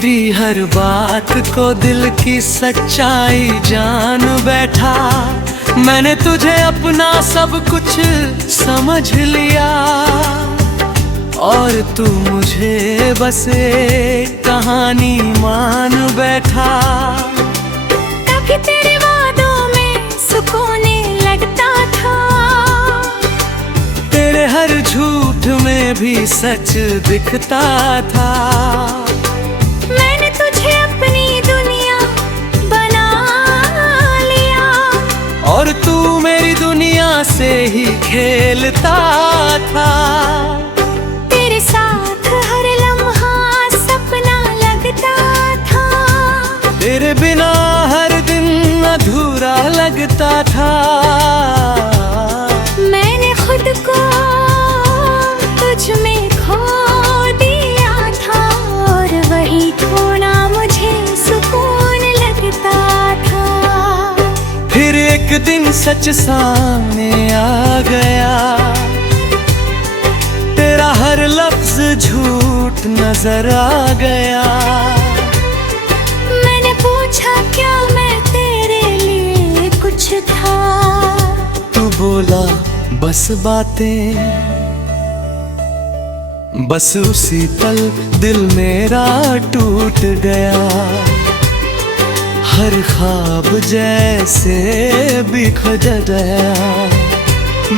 दी हर बात को दिल की सच्चाई जान बैठा। मैंने तुझे अपना सब कुछ समझ लिया और तू मुझे बस एक कहानी मान बैठा। कभी तेरे वादों में सुकून लगता था, तेरे हर झूठ में भी सच दिखता था। मैंने तुझे अपनी दुनिया बना लिया और तू मेरी दुनिया से ही खेलता था। तेरे साथ हर लम्हा सपना लगता था, तेरे बिना हर दिन अधूरा लगता था। मैंने खुद को तुझ में खो दिया था और वही खोना मुझे सुकून लगता था। फिर एक दिन सच सामने आ गया, तेरा हर लफ्ज झूठ नजर आ गया। मैंने पूछा क्या मैं तेरे लिए कुछ था, तू बोला बस बातें। बस उसी पल दिल मेरा टूट गया, हर ख्वाब जैसे बिखर गया।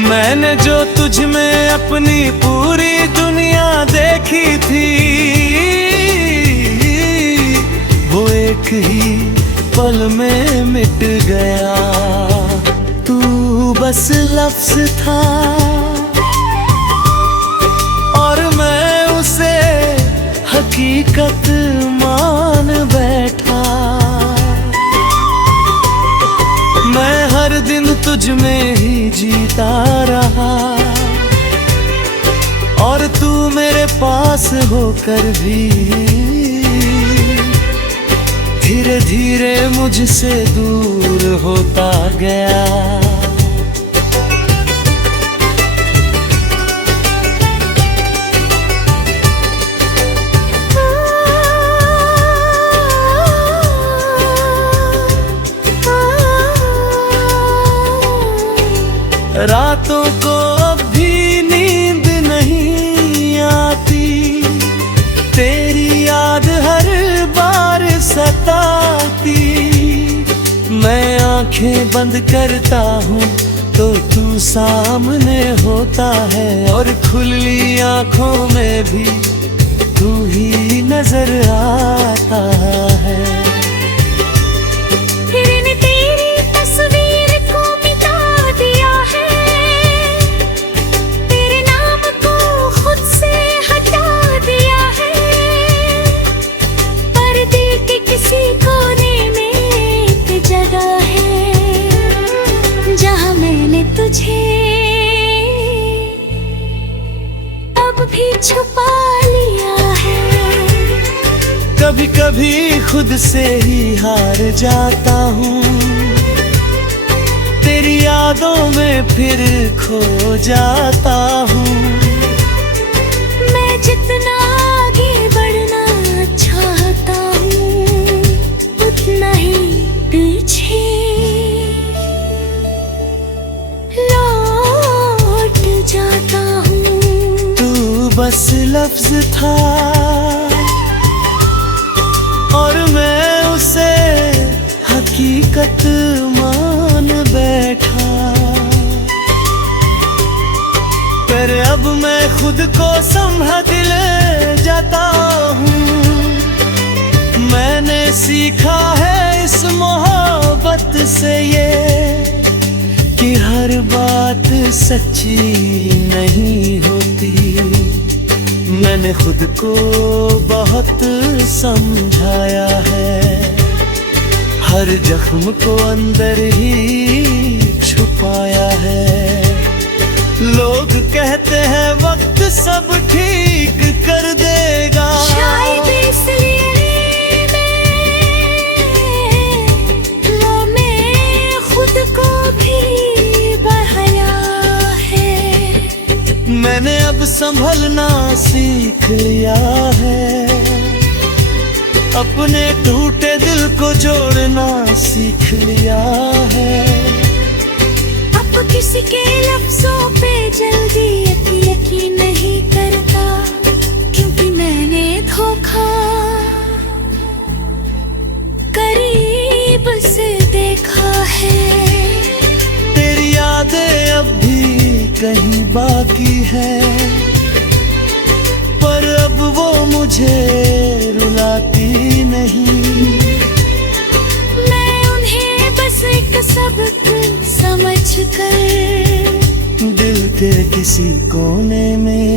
मैंने जो तुझ में अपनी पूरी दुनिया देखी थी, वो एक ही पल में मिट गया। तू बस लफ्ज था और मैं उसे हकीकत मान बैठा। मैं हर दिन तुझ में ही जीता रहा और तू मेरे पास होकर भी धीरे धीरे मुझसे दूर होता गया। रातों को अब भी नींद नहीं आती, तेरी याद हर बार सताती। मैं आंखें बंद करता हूँ तो तू सामने होता है और खुली आंखों में भी तू ही नजर आता है। तुझे अब भी छुपा लिया है। कभी कभी खुद से ही हार जाता हूँ, तेरी यादों में फिर खो जाता हूँ। मैं जितना आगे बढ़ना चाहता हूँ, उतना ही पीछे जाता हूँ। तू बस लफ्ज था और मैं उसे हकीकत मान बैठा। पर अब मैं खुद को संभाल ले जाता हूँ। मैंने सीखा है इस मोहब्बत से ये कि हर बात सच्ची नहीं होती। मैंने खुद को बहुत समझाया है, हर जख्म को अंदर ही छुपाया है। लोग कहते हैं वक्त सब ठीक कर देगा, शायद इसलिए मैं खुद को भी मैंने अब संभलना सीख लिया है। अपने टूटे दिल को जोड़ना सीख लिया है। अब किसी के लफ्जों पे जल्दी यकीन नहीं करता, क्योंकि मैंने धोखा करीब से देखा है। तेरी यादें अब भी कहीं बाकी है, पर अब वो मुझे रुलाती नहीं। मैं उन्हें बस एक सबक समझ कर दिल के किसी कोने में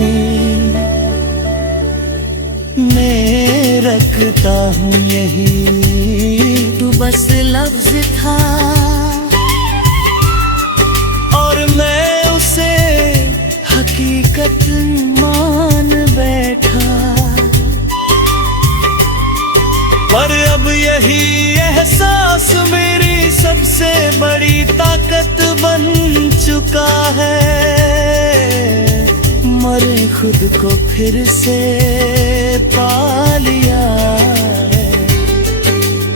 मैं रखता हूँ यही। तू बस लफ्ज था और मैं उसे हकीकत मान बैठा, पर अब यही एहसास मेरी सबसे बड़ी ताकत बन चुका है। मरे खुद को फिर से पा लिया है,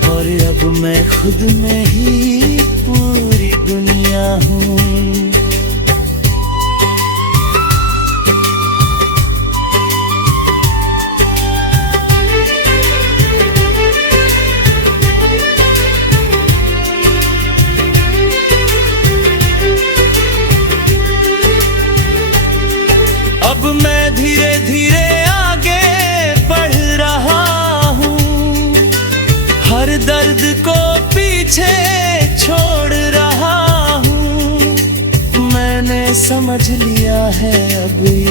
और अब मैं खुद में ही पूरी दुनिया हूँ। अब मैं धीरे धीरे आगे बढ़ रहा हूँ, हर दर्द को पीछे छोड़ रहा हूँ। मैंने समझ लिया है अभी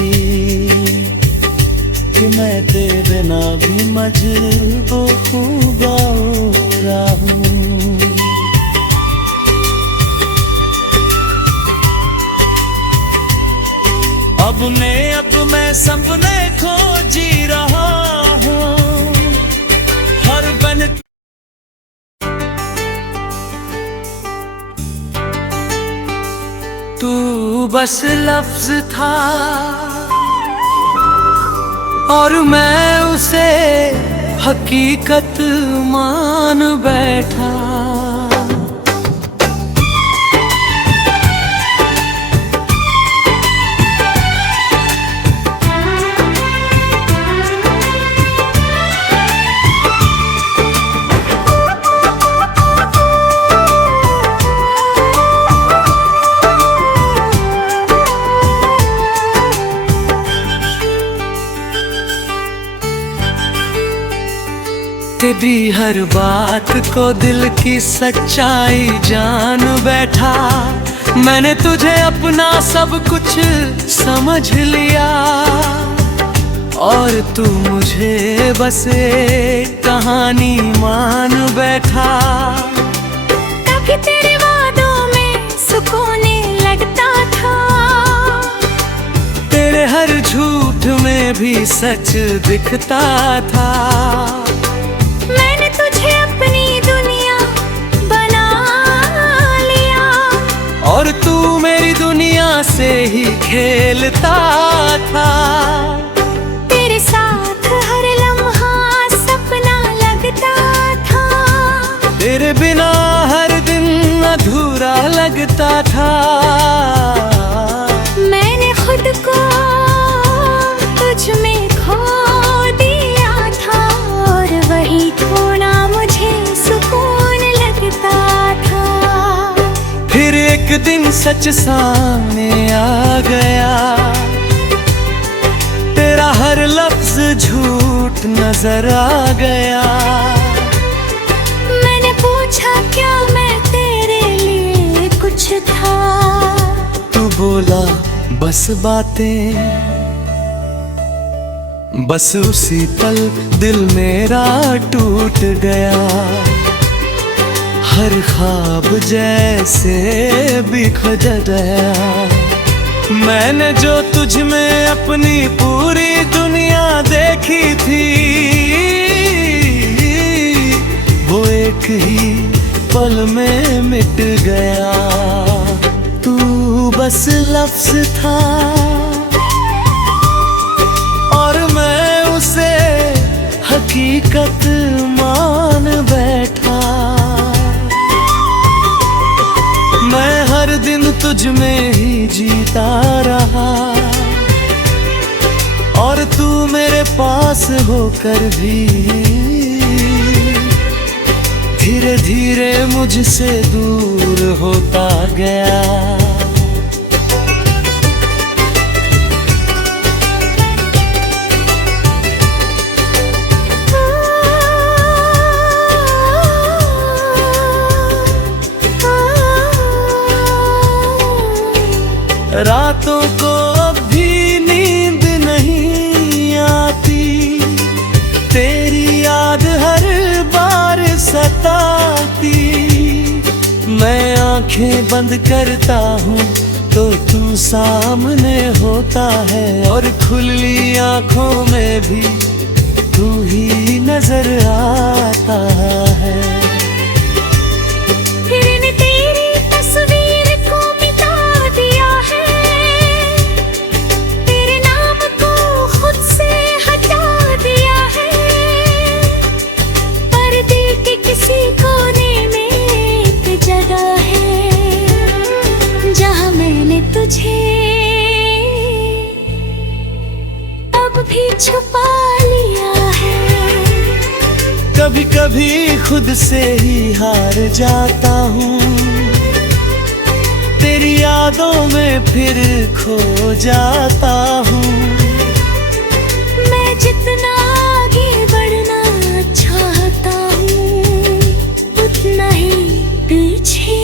कि मैं तेरे बिना भी मजबूर हूँ। अब मैं सपने खो जी रहा हूँ, हर बन तू बस लफ्ज था और मैं उसे हकीकत मान बैठा। तेरी हर बात को दिल की सच्चाई जान बैठा, मैंने तुझे अपना सब कुछ समझ लिया, और तू मुझे बस एक कहानी मान बैठा। कभी तेरे वादों में सुकून लगता था, तेरे हर झूठ में भी सच दिखता था। मैंने तुझे अपनी दुनिया बना लिया, और तू मेरी दुनिया से ही खेलता था। तेरे साथ हर लम्हा सपना लगता था, तेरे बिना हर दिन अधूरा लगता था। मैंने खुद को तुझ में खो दिया था, और वही खोना मुझे सुकून लगता था। फिर एक दिन सच सामने आ गया, तेरा हर लफ्ज झूठ नजर आ गया। मैंने पूछा क्या मैं तेरे लिए कुछ था, तू बोला बस बातें, बस उसी पल दिल मेरा टूट गया। हर ख्वाब जैसे बिखर गया। मैंने जो तुझ में अपनी पूरी दुनिया देखी थी, वो एक ही पल में मिट गया। तू बस लफ्ज था और मैं उसे हकीकत दिन तुझ में ही जीता रहा, और तू मेरे पास होकर भी धीरे धीरे मुझसे दूर होता गया। रातों को भी नींद नहीं आती, तेरी याद हर बार सताती। मैं आंखें बंद करता हूँ तो तू सामने होता है, और खुली आंखों में भी तू ही नजर आता है। तुझे अब भी छुपा लिया है। कभी कभी खुद से ही हार जाता हूँ, तेरी यादों में फिर खो जाता हूँ। मैं जितना आगे बढ़ना चाहता हूँ, उतना ही पीछे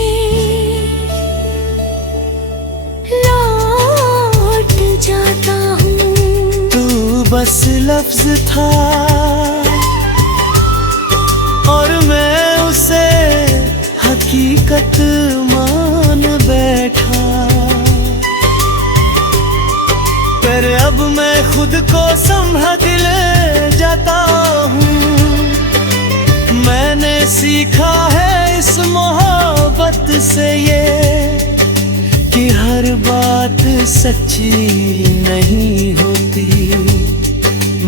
जाता हूँ। तू बस लफ्ज था और मैं उसे हकीकत मान बैठा, पर अब मैं खुद को संभाल ले जाता हूँ। मैंने सीखा है इस मोहब्बत से ये कि हर बात सच्ची नहीं होती।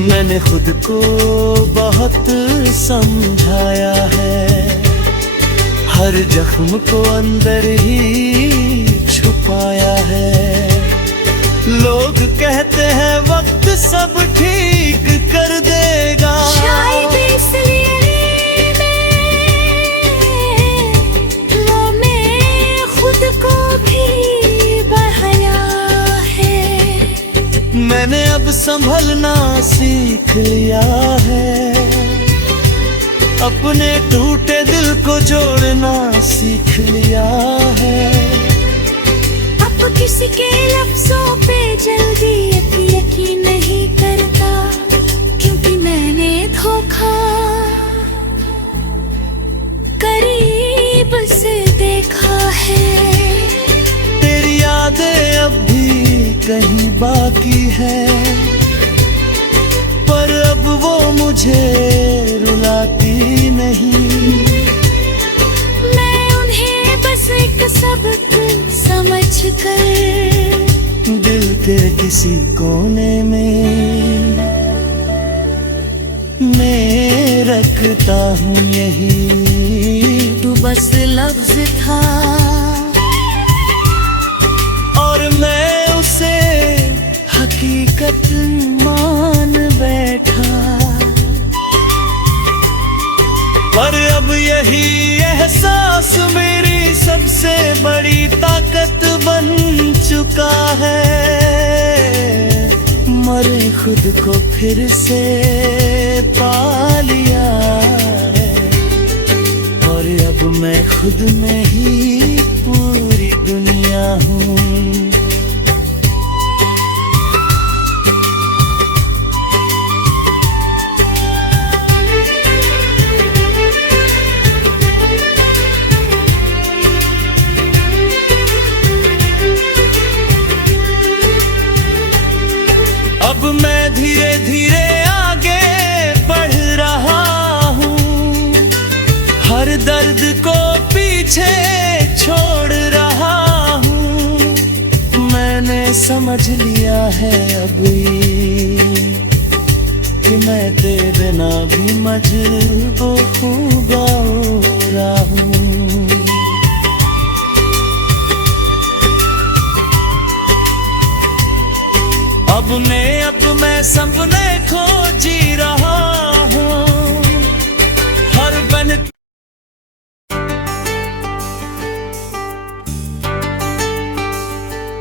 मैंने खुद को बहुत समझाया है, हर जख्म को अंदर ही छुपाया है। लोग कहते हैं वक्त सब ठीक कर देगा, शायद इसलिए मैं खुद को भी मैंने अब संभलना सीख लिया है, अपने टूटे दिल को जोड़ना सीख लिया है। अब किसी के लफ्जों पे जल्दी यकीन नहीं करता, क्योंकि मैंने धोखा करीब से देखा है। तेरी यादें अब भी कहीं बाकी है, पर अब वो मुझे रुलाती नहीं। मैं उन्हें बस एक सबक समझ कर दिल के किसी कोने में मैं रखता हूँ यही। तू बस लफ्ज था और मैं उसे हकीकत मान बैठा, पर अब यही एहसास मेरी सबसे बड़ी ताकत बन चुका है। मरे खुद को फिर से पा लिया है, और अब मैं खुद में ही पूरी दुनिया हूँ। अब मैं धीरे धीरे आगे बढ़ रहा हूँ, हर दर्द को पीछे छोड़ रहा हूँ। मैंने समझ लिया है अभी कि मैं तेरे बिना भी मजबूर हो रहा हूँ। मैं सपने खो जी रहा हूँ हर बन।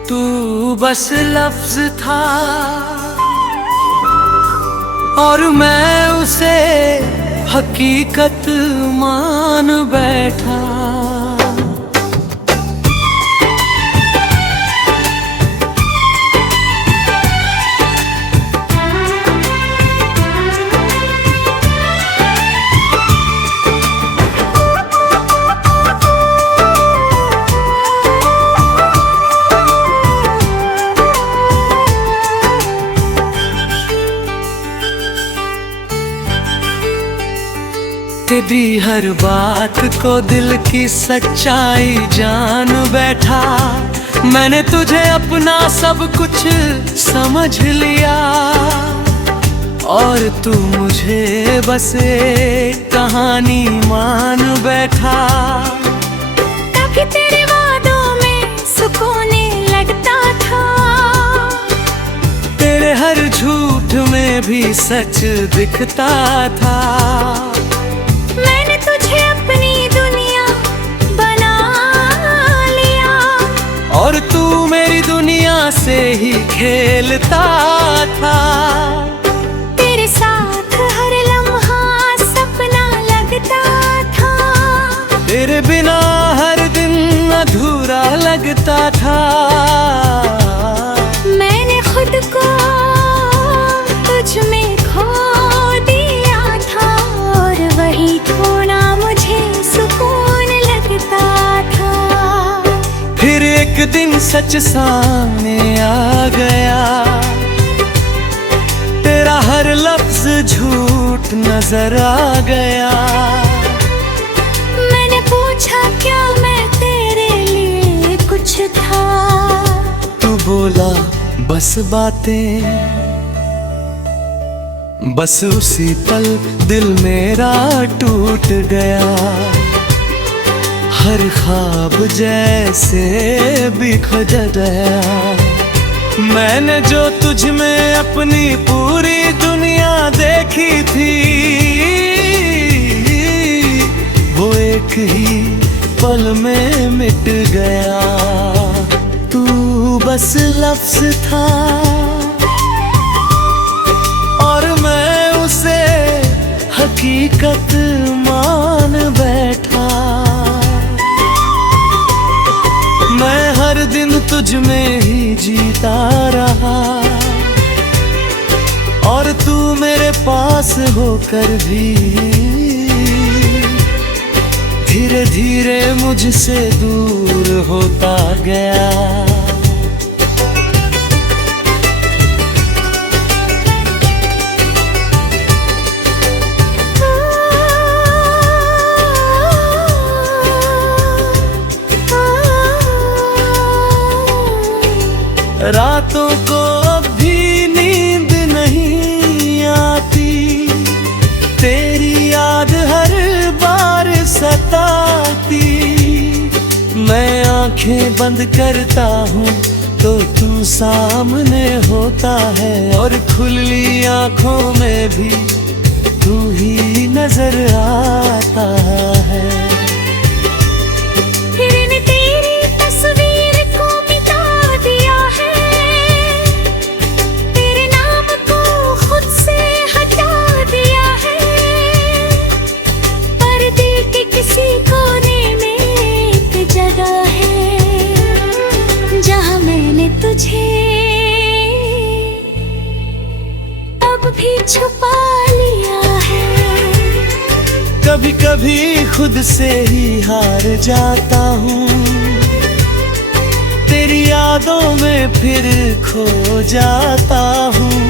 तू बस लफ्ज था और मैं उसे हकीकत मान बैठा। तेरी हर बात को दिल की सच्चाई जान बैठा। मैंने तुझे अपना सब कुछ समझ लिया और तू मुझे बस एक कहानी मान बैठा। कभी तेरे वादों में सुकून लगता था, तेरे हर झूठ में भी सच दिखता था। मैंने तुझे अपनी दुनिया बना लिया और तू मेरी दुनिया से ही खेलता था। तेरे साथ हर लम्हा सपना लगता था, तेरे बिना हर दिन अधूरा लगता था। मैंने खुद को तुझ में खो दिया था और वही खोना मुझे सुकून लगता था। फिर एक दिन सच सामने आ गया, तेरा हर लफ्ज झूठ नजर आ गया। मैंने पूछा क्या मैं तेरे लिए कुछ था, तू बोला बस बातें। बस उसी पल दिल मेरा टूट गया, हर ख्वाब जैसे बिखर गया। मैंने जो तुझ में अपनी पूरी दुनिया देखी थी, वो एक ही पल में मिट गया। तू बस लफ्ज था और मैं उसे हकीकत मान बैठा। मैं हर दिन तुझ में ही जीता रहा और तू मेरे पास होकर भी धीरे धीरे मुझसे दूर होता गया। रातों को भी नींद नहीं आती, तेरी याद हर बार सताती। मैं आंखें बंद करता हूँ तो तू सामने होता है और खुली आंखों में भी तू ही नजर आता है। तुझे अब भी छुपा लिया है। कभी कभी खुद से ही हार जाता हूँ, तेरी यादों में फिर खो जाता हूँ।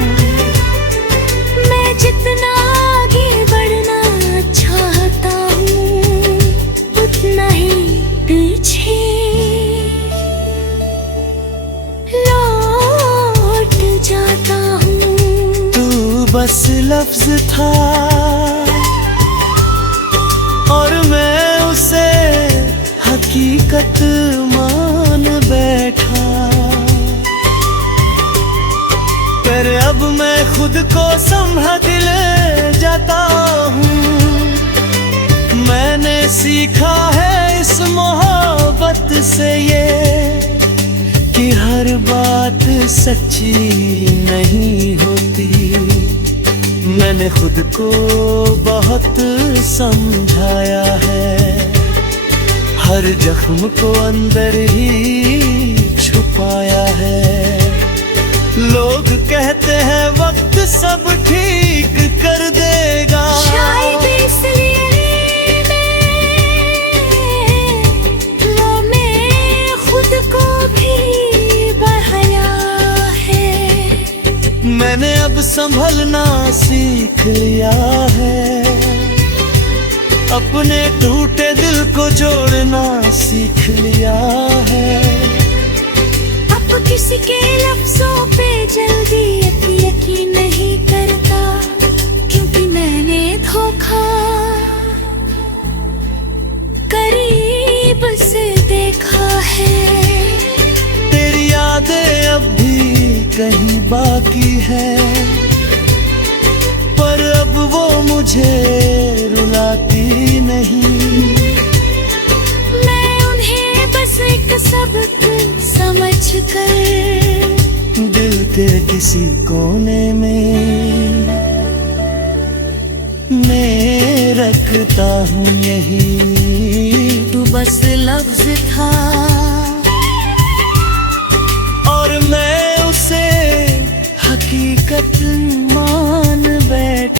मैं जितना आगे बढ़ना चाहता हूँ, उतना ही पीछे जाता हूँ। तू बस लफ्ज था और मैं उसे हकीकत मान बैठा। पर अब मैं खुद को संभाल ले जाता हूँ। मैंने सीखा है इस मोहब्बत से ये कि हर बात सच्ची नहीं होती। मैंने खुद को बहुत समझाया है, हर जख्म को अंदर ही छुपाया है। लोग कहते हैं वक्त सब ठीक कर देगा, शायद इसलिए मैं खुद को भी बढ़ाया है। मैंने अब संभलना सीख लिया है, अपने टूटे दिल को जोड़ना सीख लिया है। अब किसी के लफ्जों पे जल्दी यकीन नहीं करता, क्योंकि मैंने धोखा करीब से देखा है। तेरी यादें अब भी कहीं बाकी है, पर अब वो मुझे रुलाती नहीं। मैं उन्हें बस एक सबक समझ कर दिल के किसी कोने में मैं रखता हूँ यही। तू बस लफ्ज था और मैं उसे हकीकत मान बैठ